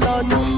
Babylon